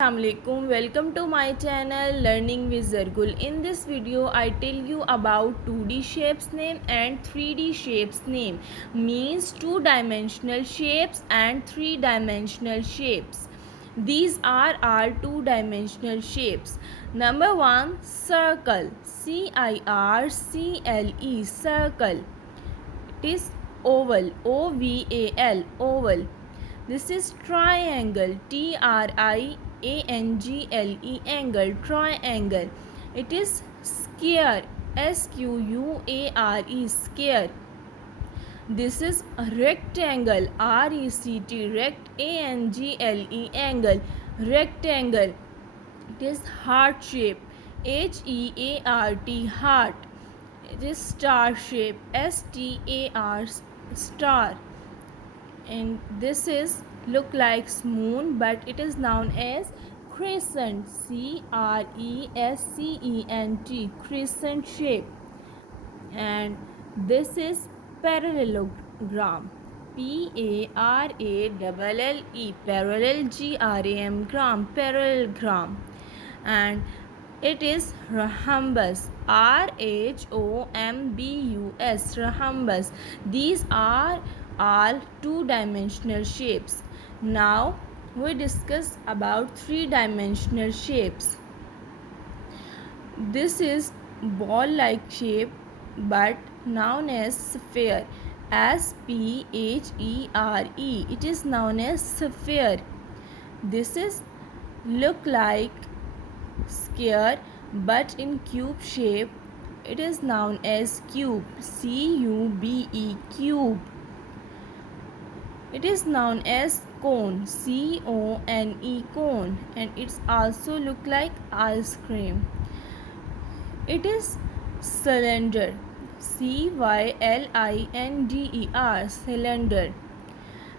Assalamualaikum. Welcome to my channel Learning with Zargull. In this video I tell you about 2D shapes name and 3D shapes name, means two-dimensional shapes and three-dimensional shapes. These are our two-dimensional shapes. Number 1, circle. CIRCLE, circle. It is oval. OVAL, oval. This is triangle. TRIANGLE, angle, triangle. It is square. SQUARE, square. This is a rectangle. RECT, rect, ANGLE, angle, rectangle. It is heart shape. HEART, heart. It is star shape. STAR, star. And this is look like moon, but it is known as crescent. CRESCENT, crescent shape. And this is parallelogram. PARALLE, parallel. GRAM, parallelogram. And it is rhombus. RHOMBUS, rhombus. These are all two-dimensional shapes. Now we discuss about three-dimensional shapes. This is ball-like shape but known as sphere. SPHERE, it is known as sphere. This is look like square but in cube shape. It is known as cube. CUBE, cube. It is known as cone. CONE, cone. And it's also look like ice cream. It is cylinder. CYLINDER, cylinder.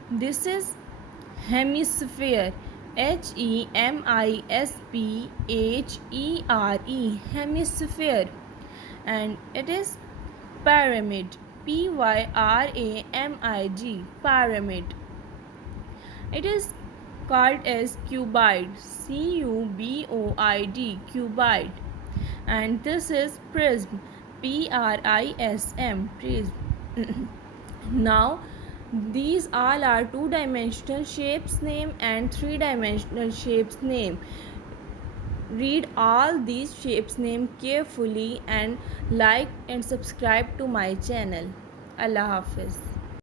This is hemisphere. HEMISPHERE, hemisphere. And it is pyramid. PYRAMID, pyramid. It is called as cuboid. CUBOID, cuboid. And this is prism. PRISM, prism. Now these all are two-dimensional shapes name and three-dimensional shapes name. Read all these shapes name carefully and like and subscribe to my channel. Allah Hafiz.